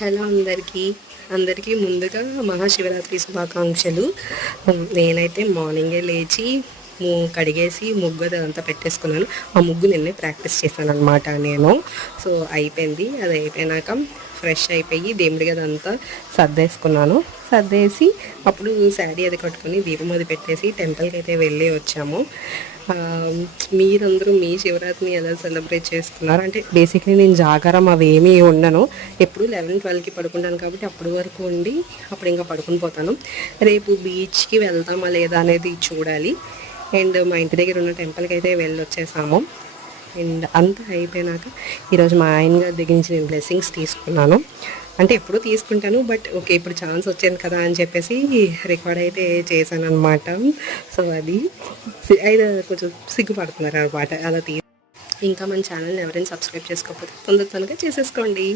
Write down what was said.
Hello అందరికీ ముందుగా మహాశివరాత్రి శుభాకాంక్షలు. నేనైతే మార్నింగే లేచి కడిగేసి ముగ్గు అదంతా పెట్టేసుకున్నాను. ఆ ముగ్గు నిన్నే ప్రాక్టీస్ చేశాను అనమాట నేను. సో అయిపోయింది. అది అయిపోయినాక ఫ్రెష్ అయిపోయి దేవుడి గదంతా సర్దేసి అప్పుడు శారీ అది కట్టుకొని దీపం అది పెట్టేసి టెంపుల్కి అయితే వెళ్ళి వచ్చాము. మీరందరూ మీ శివరాత్రిని ఎలా సెలబ్రేట్ చేసుకున్నారు? అంటే బేసిక్లీ నేను జాగారం అవి ఏమీ ఉండను. ఎప్పుడు 11-12కి పడుకుంటాను కాబట్టి అప్పటి వరకు ఉండి అప్పుడు ఇంకా పడుకుని పోతాను. రేపు బీచ్కి వెళ్తామా లేదా అనేది చూడాలి. అండ్ మా ఇంటి దగ్గర ఉన్న టెంపుల్కి అయితే వెళ్ళి వచ్చేసాము. అండ్ అంతా అయిపోయినాక ఈరోజు మా ఆయన గారి దగ్గర నుంచి నేను బ్లెస్సింగ్స్ తీసుకున్నాను. అంటే ఎప్పుడూ తీసుకుంటాను, బట్ ఓకే ఇప్పుడు ఛాన్స్ వచ్చింది కదా అని చెప్పేసి రికార్డ్ అయితే చేశాను అనమాట. సో అది అయితే కొంచెం సిగ్గుపడుతున్నారు అనమాట అలా ఇంకా మన ఛానల్ని ఎవరైనా సబ్స్క్రైబ్ చేసుకోకపోతే తొందరగా చేసేసుకోండి.